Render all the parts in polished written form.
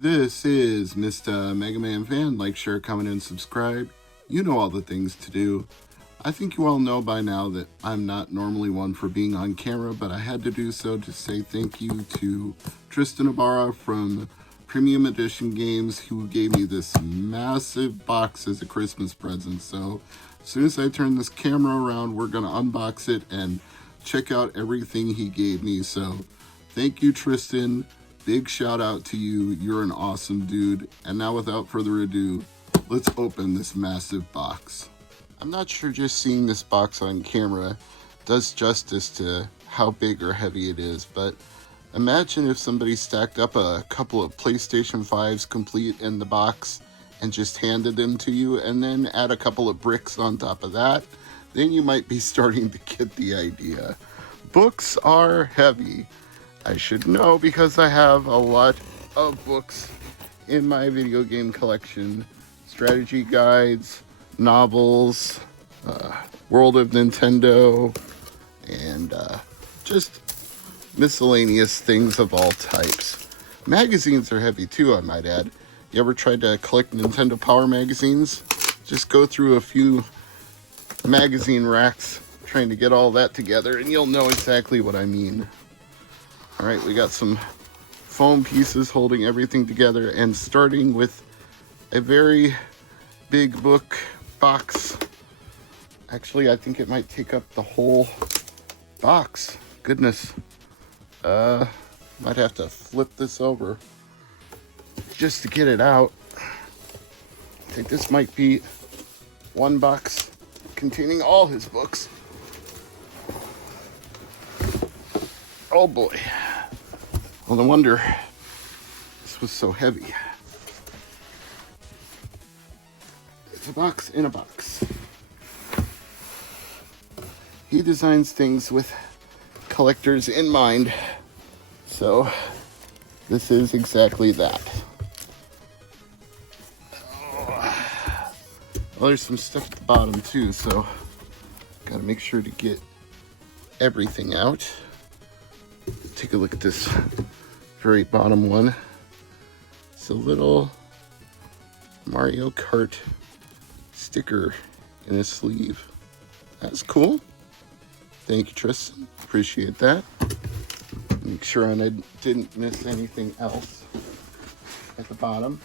This is Mr. MegaManFan. Like, share, comment, and subscribe. You know all the things to do. I think you all know by now that I'm not normally one for being on camera, but I had to do so to say thank you to Tristan Ibarra from Premium Edition Games, who gave me this massive box as a Christmas present. So as soon as I turn this camera around, we're going to unbox it and check out everything he gave me. So thank you, Tristan. Big shout out to you. You're an awesome dude. And now without further ado, let's open this massive box. I'm not sure just seeing this box on camera does justice to how big or heavy it is, but imagine if somebody stacked up a couple of PlayStation 5s complete in the box and just handed them to you, and then add a couple of bricks on top of that. Then you might be starting to get the idea. Books are heavy. I should know because I have a lot of books in my video game collection. Strategy guides, novels, World of Nintendo, and just miscellaneous things of all types. Magazines are heavy too, I might add. You ever tried to collect Nintendo Power magazines? Just go through a few magazine racks trying to get all that together and you'll know exactly what I mean. All right, we got some foam pieces holding everything together, and starting with a very big book box. Actually, I think it might take up the whole box. Goodness. Might have to flip this over just to get it out. I think this might be one box containing all his books. Oh boy. Well, no wonder this was so heavy. It's a box in a box. He designs things with collectors in mind, so this is exactly that. Well, there's some stuff at the bottom too, so gotta make sure to get everything out. Take a look at this very bottom one. It's a little Mario Kart sticker in a sleeve. That's cool. Thank you, Tristan. Appreciate that. Make sure I didn't miss anything else at the bottom.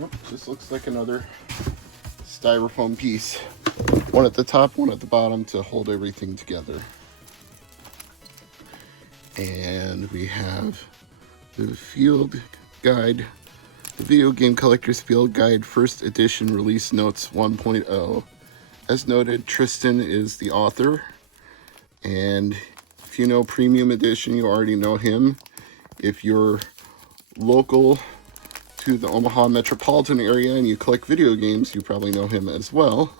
Oh, just looks like another styrofoam piece. One at the top, one at the bottom to hold everything together. And we have the field guide, the Video Game Collector's Field Guide First Edition Release Notes 1.0. As noted, Tristan is the author, and if you know Premium Edition, you already know him. If you're local to the Omaha metropolitan area and you collect video games, you probably know him as well.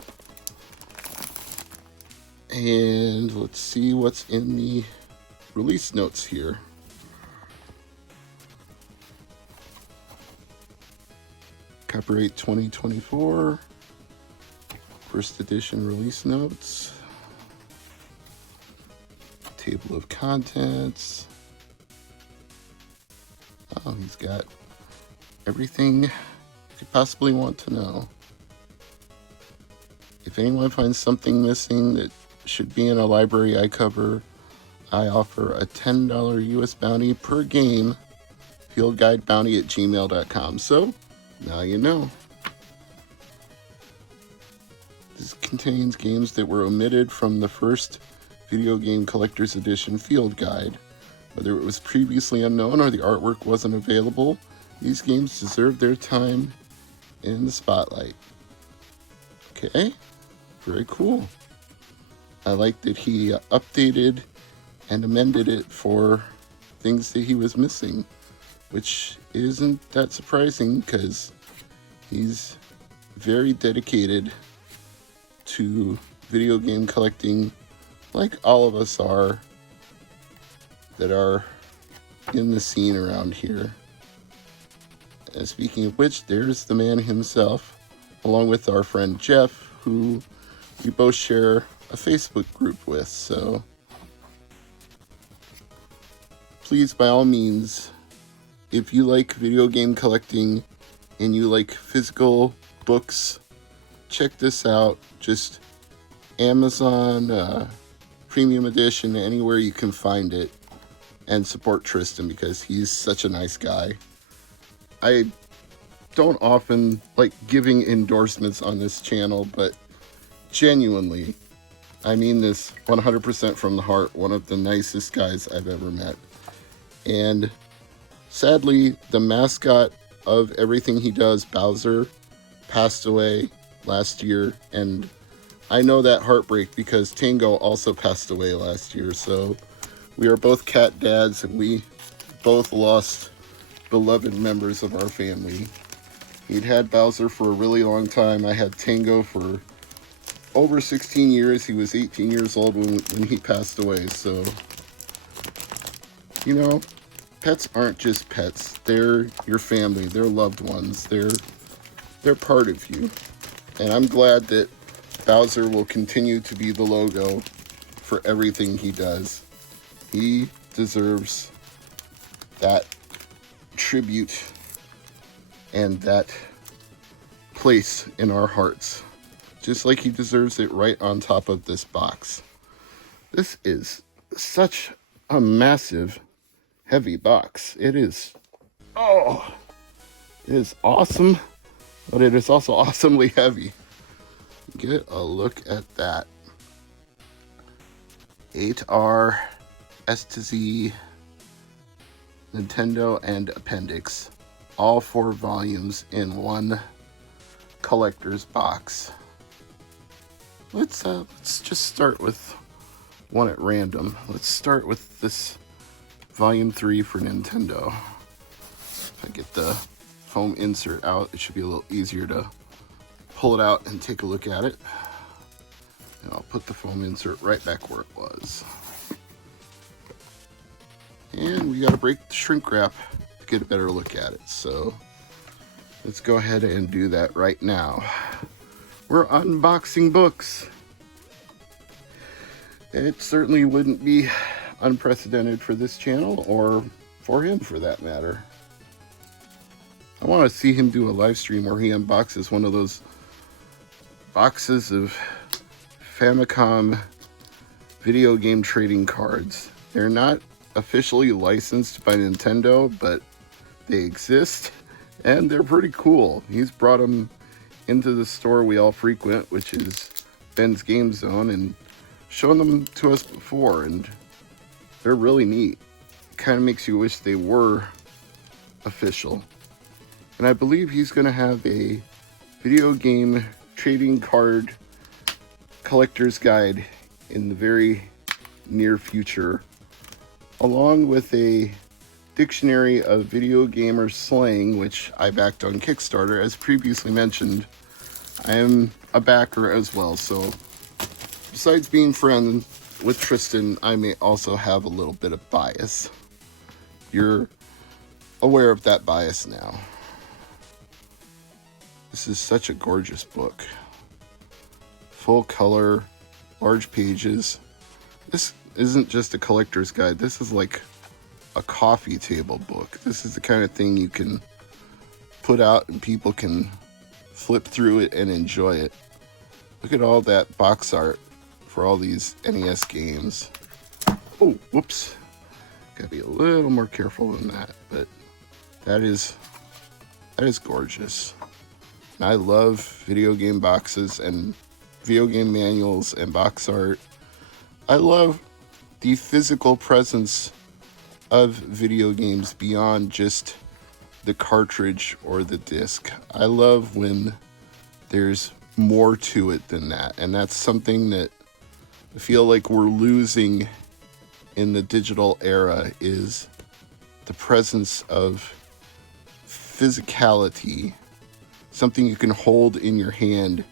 And let's see what's in the release notes here. Copyright 2024. First edition release notes. Table of contents. Oh, he's got everything you could possibly want to know. If anyone finds something missing that should be in a library I cover, I offer a $10 US bounty per game, fieldguidebounty@gmail.com. So, now you know. This contains games that were omitted from the first Video Game Collector's Edition Field Guide. Whether it was previously unknown or the artwork wasn't available, these games deserve their time in the spotlight. Okay, very cool. I like that he updated and amended it for things that he was missing, which isn't that surprising because he's very dedicated to video game collecting, like all of us are that are in the scene around here. And speaking of which, there's the man himself, along with our friend Jeff, who we both share a Facebook group with, so please, by all means, if you like video game collecting and you like physical books, check this out. Just Amazon Premium Edition, anywhere you can find it, and support Tristan because he's such a nice guy. I don't often like giving endorsements on this channel, but genuinely, I mean this 100% from the heart, one of the nicest guys I've ever met. And sadly, the mascot of everything he does, Bowser, passed away last year, and I know that heartbreak because Tango also passed away last year, so we are both cat dads, and we both lost beloved members of our family. He'd had Bowser for a really long time. I had Tango for over 16 years. He was 18 years old when he passed away, so, you know, pets aren't just pets. They're your family. They're loved ones. They're part of you. And I'm glad that Bowser will continue to be the logo for everything he does. He deserves that tribute and that place in our hearts, just like he deserves it right on top of this box. This is such a massive, heavy box. It is, oh, it is awesome, but it is also awesomely heavy. Get a look at that. 8R, S to Z, Nintendo, and Appendix. All 4 volumes in one collector's box. Let's just start with one at random. Let's start with this volume 3 for Nintendo. If I get the foam insert out, it should be a little easier to pull it out and take a look at it. And I'll put the foam insert right back where it was. And we gotta break the shrink wrap to get a better look at it. So let's go ahead and do that right now. We're unboxing books. It certainly wouldn't be unprecedented for this channel, or for him for that matter. I want to see him do a live stream where he unboxes one of those boxes of Famicom video game trading cards. They're not officially licensed by Nintendo, but they exist and they're pretty cool. He's brought them into the store we all frequent, which is Ben's Game Zone, and shown them to us before, and they're really neat. Kind of makes you wish they were official. And I believe he's going to have a video game trading card collector's guide in the very near future, along with a dictionary of video gamer slang, which I backed on Kickstarter. As previously mentioned, I am a backer as well, so besides being friends with Tristan, I may also have a little bit of bias. You're aware of that bias now. This is such a gorgeous book. Full color, large pages. This isn't just a collector's guide. This is like a coffee table book. This is the kind of thing you can put out and people can flip through it and enjoy it. Look at all that box art for all these NES games. Oh, whoops. Gotta be a little more careful than that, but that is gorgeous. And I love video game boxes and video game manuals and box art. I love the physical presence of video games beyond just the cartridge or the disc. I love when there's more to it than that, and that's something that I feel like we're losing in the digital era, is the presence of physicality, something you can hold in your hand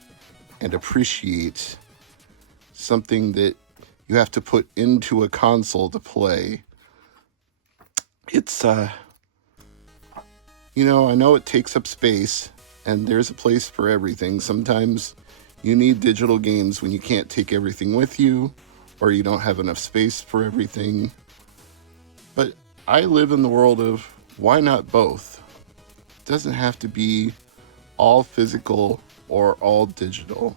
and appreciate, something that you have to put into a console to play. It's, you know, I know it takes up space, and there's a place for everything. Sometimes you need digital games when you can't take everything with you, or you don't have enough space for everything. But I live in the world of why not both? It doesn't have to be all physical or all digital.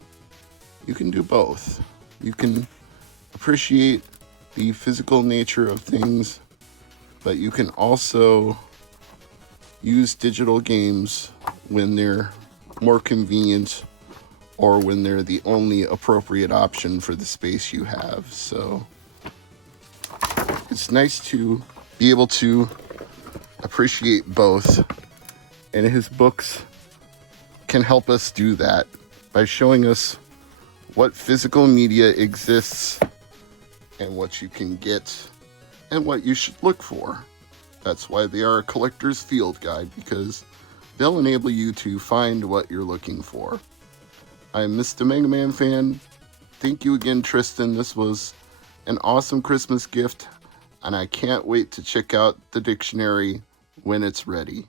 You can do both. You can appreciate the physical nature of things, but you can also use digital games when they're more convenient or when they're the only appropriate option for the space you have. So it's nice to be able to appreciate both, and his books can help us do that by showing us what physical media exists and what you can get and what you should look for. That's why they are a collector's field guide, because they'll enable you to find what you're looking for. I'm Mr. MegaManFan. Thank you again, Tristan. This was an awesome Christmas gift, and I can't wait to check out the dictionary when it's ready.